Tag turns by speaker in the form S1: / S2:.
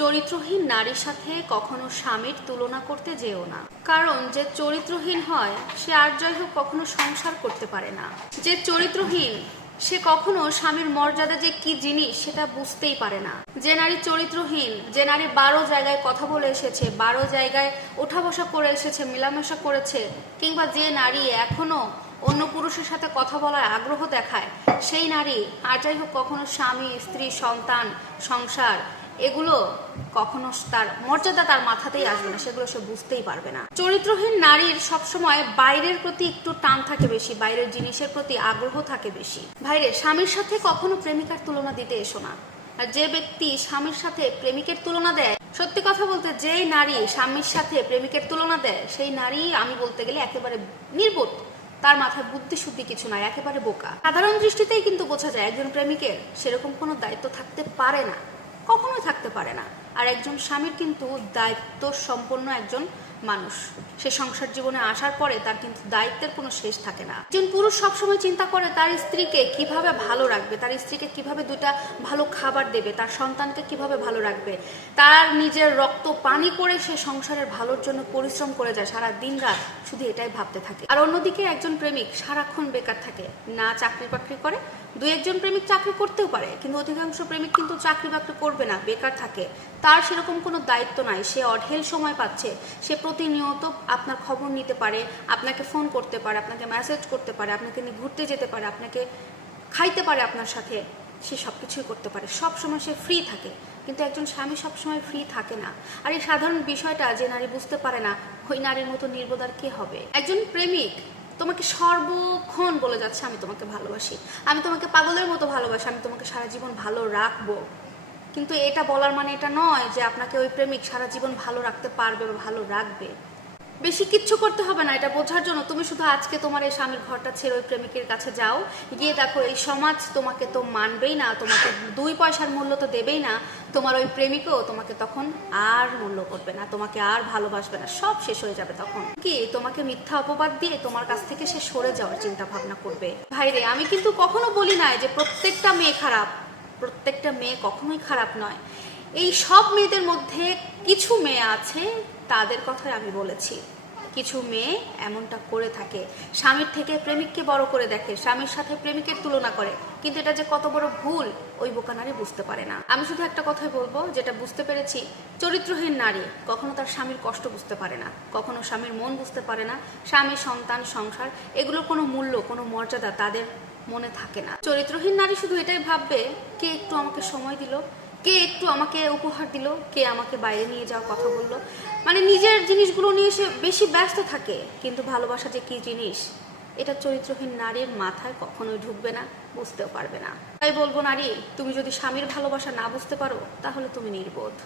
S1: চরিত্রহীন নারীর সাথে কখনো স্বামীর তুলনা করতে যেও না। কারণ যে চরিত্রহীন হয়, সে আর যাই হোক কখনো সংসার করতে পারে না। যে চরিত্রহীন, সে কখনো স্বামীর মর্যাদা যে কি জিনিস সেটা বুঝতেই পারে না। যে নারী চরিত্রহীন, যে নারী বারো জায়গায় কথা বলে এসেছে, বারো জায়গায় ওঠা বসা করে এসেছে, মেলামেশা করেছে, কিংবা যে নারী এখনও অন্য পুরুষের সাথে কথা বলার আগ্রহ দেখায়, সেই নারী আর যাই হোক কখনো স্বামী, স্ত্রী, সন্তান, সংসার এগুলো কখনো তার মর্যাদা তার মাথাতেই আসবে না, সেগুলো সে বুঝতেই পারবে না। চরিত্রহীন নারীর সবসময় বাইরের প্রতি একটু টান থাকে বেশি, বাইরের জিনিসের প্রতি আগ্রহ থাকে বেশি। ভাইরে, স্বামীর সাথে কখনো প্রেমিকার তুলনা দিতে এসো না। আর যে ব্যক্তি স্বামীর সাথে প্রেমিকের তুলনা দেয়, সত্যি কথা বলতে যেই নারী স্বামীর সাথে প্রেমিকের তুলনা দেয়, সেই নারী আমি বলতে গেলে একেবারে নির্বোধ। তার মাথায় বুদ্ধি শুদ্ধি কিছু নাই, একেবারে বোকা। সাধারণ দৃষ্টিতেই কিন্তু বোঝা যায় একজন প্রেমিকের সেরকম কোনো দায়িত্ব থাকতে পারে না। কখনোই থাকতে পারে না। আর একজন স্বামীর কিন্তু দায়িত্ব সম্পন্ন একজন মানুষ। সে সংসার জীবনে আসার পরে তার কিন্তু দায়িত্বের কোনো শেষ থাকে না। একজন পুরুষ সবসময় চিন্তা করে তার স্ত্রীকে কীভাবে ভালো রাখবে, তার স্ত্রীকে কীভাবে দুটা ভালো খাবার দেবে, তার সন্তানকে কীভাবে ভালো রাখবে, তার নিজের রক্ত পানি করে সে সংসারের ভালোর জন্য পরিশ্রম করে যায়, সারা দিন রাত শুধু এটাই ভাবতে থাকে। আর অন্যদিকে একজন প্রেমিক সারাক্ষণ বেকার থাকে, না চাকরি বাকরি করে দু একজন প্রেমিক চাকরি করতেও পারে, কিন্তু অধিকাংশ প্রেমিক কিন্তু চাকরি বাকরি করবে না, বেকার থাকে। তার সেরকম কোনো দায়িত্ব নাই। সে অঢেল সময় পাচ্ছে। সে প্রতিনিয়ত আপনার খবর নিতে পারে, আপনাকে ফোন করতে পারে, আপনাকে মেসেজ করতে পারে, আপনাকে নিয়ে ঘুরতে যেতে পারে, আপনাকে খাইতে পারে আপনার সাথে। সে সব কিছুই করতে পারে। সব সময় সে ফ্রি থাকে। কিন্তু একজন স্বামী সবসময় ফ্রি থাকে না। আর এই সাধারণ বিষয়টা যে নারী বুঝতে পারে না, ওই নারীর মতো নির্বোধ আর কে হবে? একজন প্রেমিক, তোমাকে সর্বক্ষণ বলে যাচ্ছে, আমি তোমাকে ভালোবাসি। আমি তোমাকে পাগলের মতো ভালোবাসি। আমি তোমাকে সারা জীবন ভালো রাখব। কিন্তু এটা বলার মানে এটা নয় যে আপনাকে ওই প্রেমিক সারা জীবন ভালো রাখতে পারবে বা ভালো রাখবে। বেশি কিচ্ছু করতে হবে না, এটা বোঝার জন্য তুমি শুধু আজকে তোমার এই স্বামীর ঘরটা ছেড়ে ওই প্রেমিকের কাছে যাও। গিয়ে দেখো এই সমাজ তোমাকে তো মানবেই না, তোমাকে দুই পয়সার মূল্য তো দেবেই না, তোমার ওই প্রেমিকও তোমাকে তখন আর মূল্য করবে না, তোমাকে আর ভালোবাসবে না, সব শেষ হয়ে যাবে তখন। কি তোমাকে মিথ্যা অপবাদ দিয়ে তোমার কাছ থেকে সে সরে যাওয়ার চিন্তা ভাবনা করবে? ভাইরে, আমি কিন্তু কখনো বলি না যে প্রত্যেকটা মেয়ে খারাপ। প্রত্যেকটা মেয়ে কখনোই খারাপ নয়। এই সব মেয়েদের মধ্যে কিছু মেয়ে আছে, তাদের কথাই আমি বলেছি। কিছু মেয়ে এমনটা করে থাকে, স্বামীর থেকে প্রেমিককে বড় করে দেখে, স্বামীর সাথে প্রেমিকের তুলনা করে। কিন্তু এটা যে কত বড় ভুল, ওই বোকা নারী বুঝতে পারে না। আমি শুধু একটা কথাই বলব, যেটা বুঝতে পেরেছি, চরিত্রহীন নারী কখনো তার স্বামীর কষ্ট বুঝতে পারে না। কখনো স্বামীর মন বুঝতে পারে না। স্বামী, সন্তান, সংসার, এগুলোর কোনো মূল্য, কোনো মর্যাদা তাদের মনে থাকে না। চরিত্রহীন নারী শুধু এটাই ভাববে, কে একটু আমাকে সময় দিল, কে একটু আমাকে উপহার দিল, কে আমাকে বাইরে নিয়ে যাওয়ার কথা বলল। মানে নিজের জিনিসগুলো নিয়ে সে বেশি ব্যস্ত থাকে, কিন্তু ভালোবাসা যে কি জিনিস, এটা চরিত্রহীন নারীর মাথায় কখনোই ঢুকবে না, বুঝতেও পারবে না। তাই বলব নারী, তুমি যদি স্বামীর ভালোবাসা না বুঝতে পারো, তাহলে তুমি নির্বোধ।